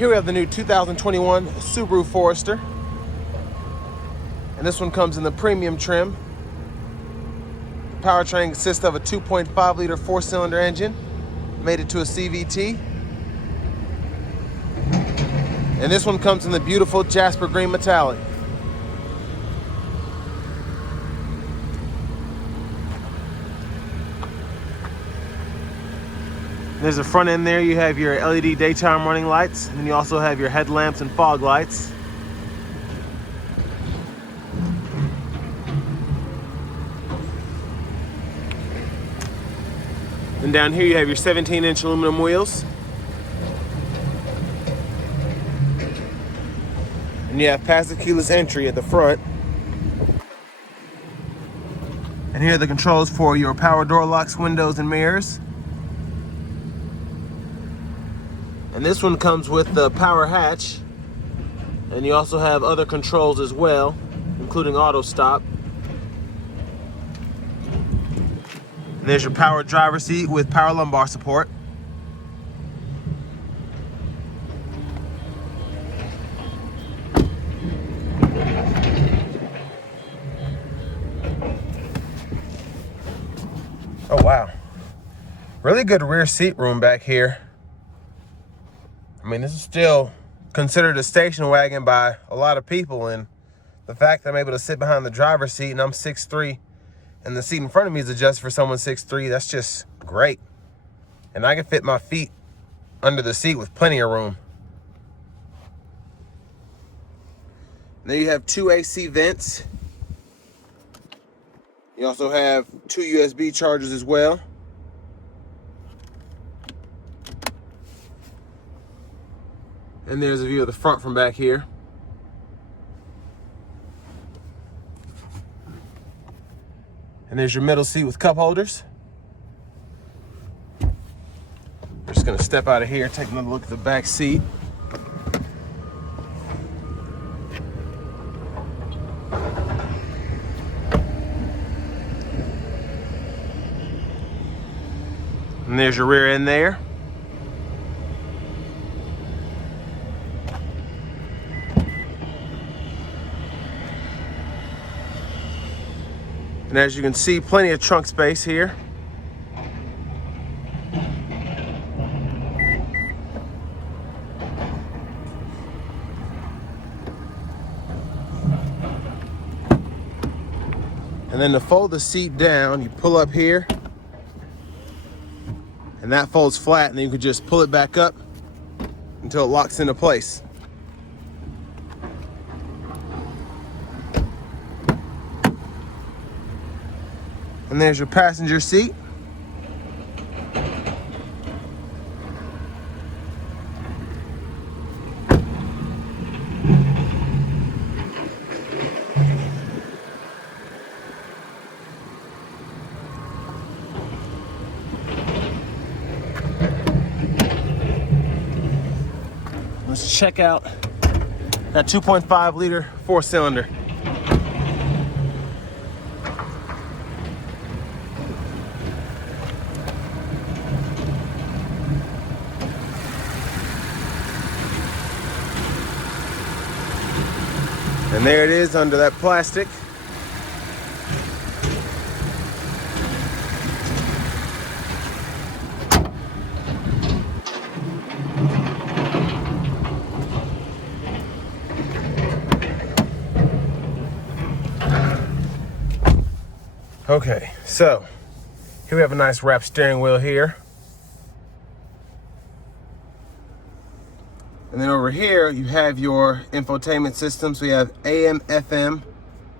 Here we have the new 2021 Subaru Forester. And this one comes in the premium trim. The powertrain consists of a 2.5 liter 4-cylinder engine, made it to a CVT. And this one comes in the beautiful jasper green metallic. There's a front end there. You have your LED daytime running lights, and then you also have your headlamps and fog lights. And down here you have your 17-inch aluminum wheels. And you have passive keyless entry at the front. And here are the controls for your power door locks, windows, and mirrors. And this one comes with the power hatch, and you also have other controls as well, including auto stop. And there's your power driver's seat with power lumbar support. Oh wow, really good rear seat room back here. I mean, this is still considered a station wagon by a lot of people, and the fact that I'm able to sit behind the driver's seat and I'm 6'3", and the seat in front of me is adjusted for someone 6'3", that's just great. And I can fit my feet under the seat with plenty of room. And then you have 2 AC vents. You also have 2 USB chargers as well. And there's a view of the front from back here. And there's your middle seat with cup holders. We're just gonna step out of here, take another look at the back seat. And there's your rear end there. And as you can see, plenty of trunk space here. And then to fold the seat down, you pull up here, and that folds flat, and then you can just pull it back up until it locks into place. And there's your passenger seat. Let's check out that 2.5 liter 4-cylinder. And there it is under that plastic. Okay, so here we have a nice wrap steering wheel here. And then over here, you have your infotainment system. So you have AM, FM,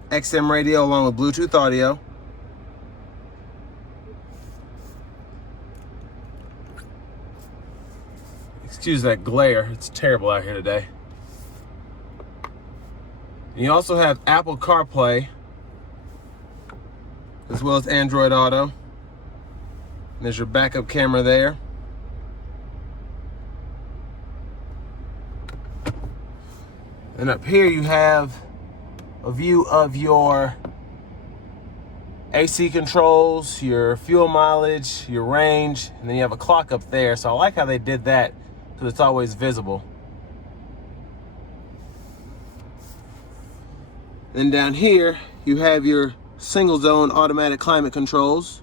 XM radio, along with Bluetooth audio. Excuse that glare, it's terrible out here today. And you also have Apple CarPlay, as well as Android Auto. And there's your backup camera there. And up here you have a view of your AC controls, your fuel mileage, your range, and then you have a clock up there. So I like how they did that because it's always visible. Then down here, you have your single zone automatic climate controls.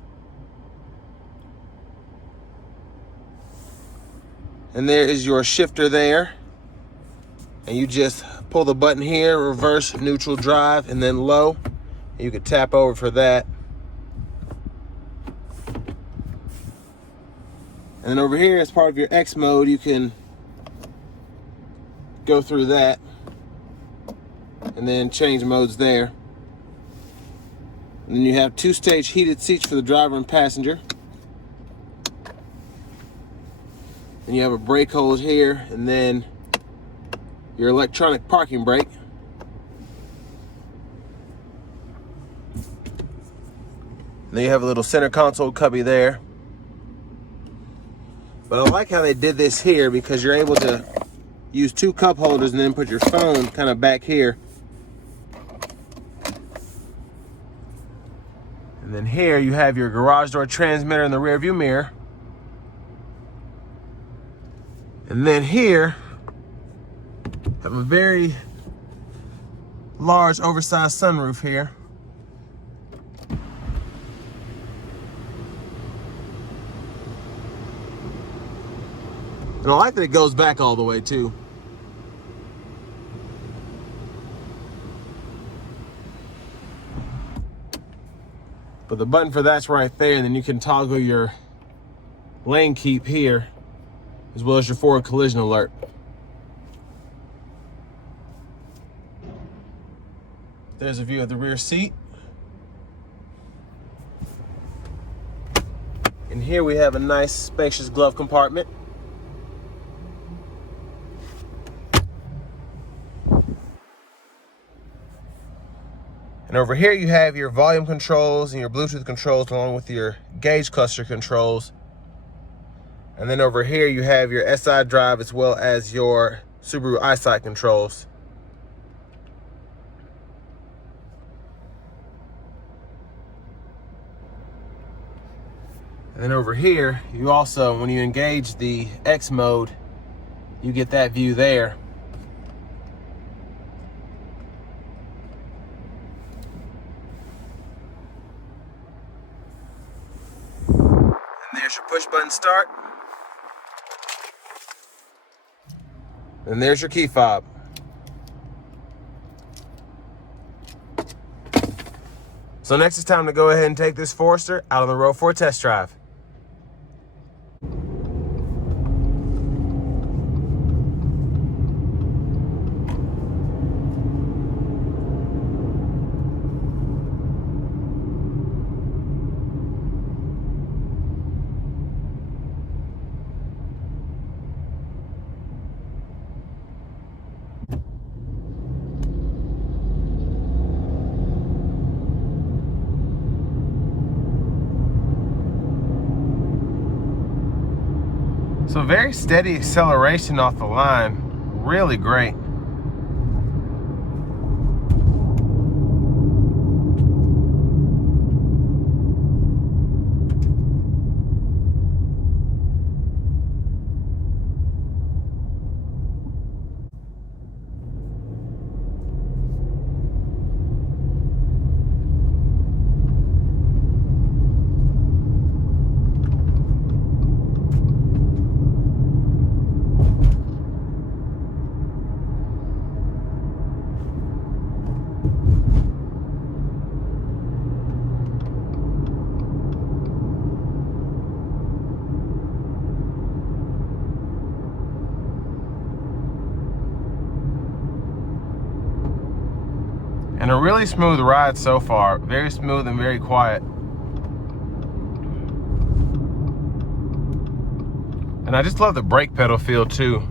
And there is your shifter there. And you just pull the button here, reverse, neutral, drive, and then low. And you can tap over for that. And then over here, as part of your X mode, you can go through that and then change modes there. And then you have 2-stage heated seats for the driver and passenger. And you have a brake hold here, and then your electronic parking brake. And then you have a little center console cubby there. But I like how they did this here, because you're able to use 2 cup holders and then put your phone kind of back here. And then here you have your garage door transmitter in the rear view mirror. And then here, have a very large oversized sunroof here. And I like that it goes back all the way too. But the button for that's right there, and then you can toggle your lane keep here, as well as your forward collision alert. There's a view of the rear seat. And here we have a nice spacious glove compartment. And over here you have your volume controls and your Bluetooth controls, along with your gauge cluster controls. And then over here you have your SI drive, as well as your Subaru eyesight controls. And then over here, you also, when you engage the X mode, you get that view there. And there's your push button start. And there's your key fob. So next it's time to go ahead and take this Forester out on the road for a test drive. So very steady acceleration off the line, really great. And a really smooth ride so far. Very smooth and very quiet. And I just love the brake pedal feel too.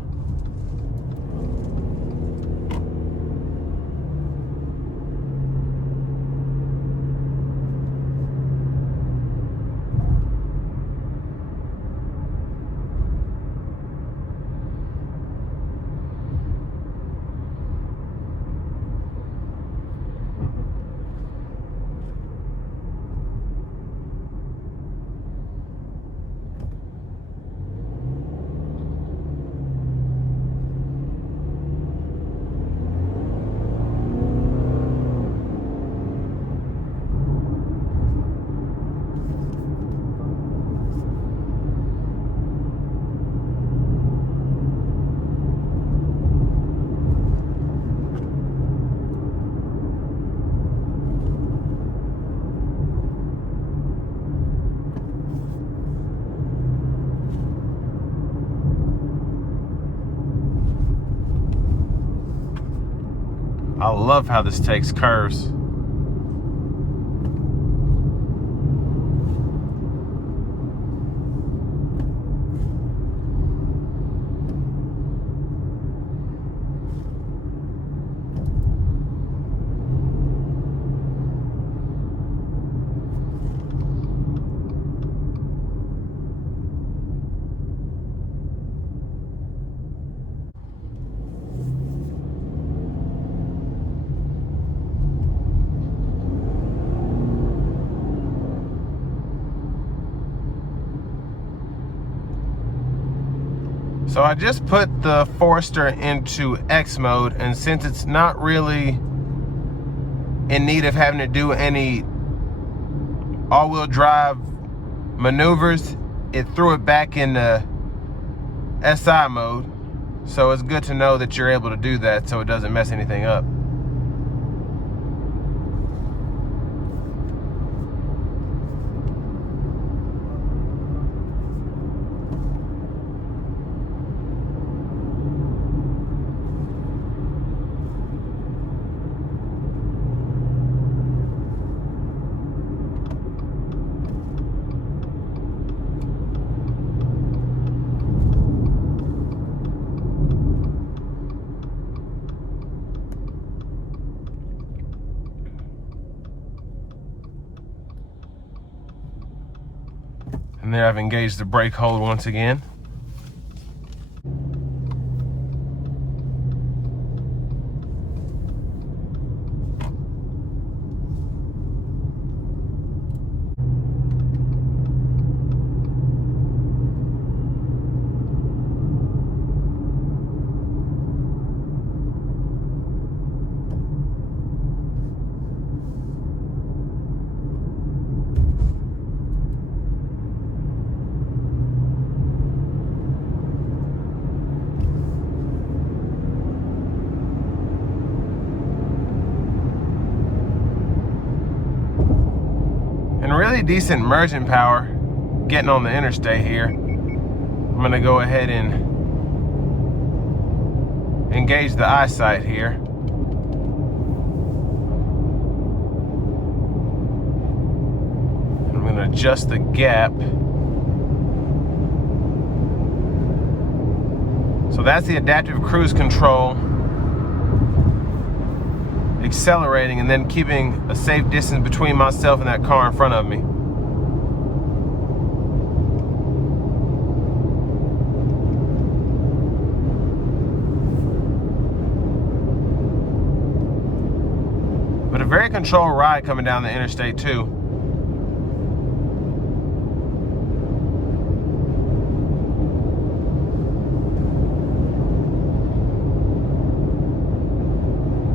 I love how this takes curves. So I just put the Forester into X mode, and since it's not really in need of having to do any all-wheel drive maneuvers, it threw it back into SI mode. So it's good to know that you're able to do that so it doesn't mess anything up. And there I've engaged the brake hold once again. And really decent merging power getting on the interstate here. I'm gonna go ahead and engage the eyesight here. I'm gonna adjust the gap. So that's the adaptive cruise control, accelerating and then keeping a safe distance between myself and that car in front of me. But a very controlled ride coming down the interstate too.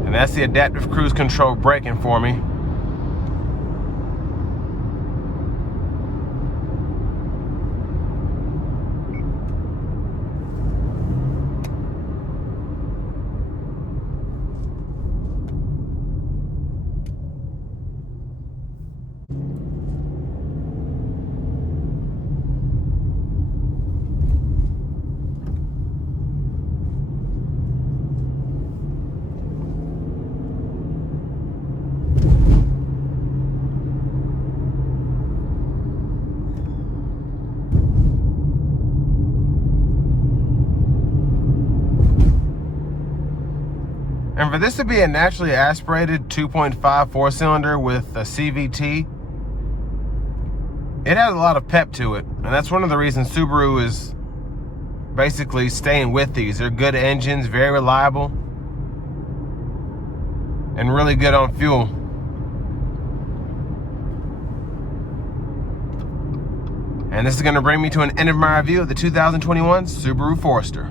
And that's the adaptive cruise control braking for me. And for this to be a naturally aspirated 2.5 four-cylinder with a CVT, it has a lot of pep to it. And that's one of the reasons Subaru is basically staying with these. They're good engines, very reliable, and really good on fuel. And this is going to bring me to an end of my review of the 2021 Subaru Forester.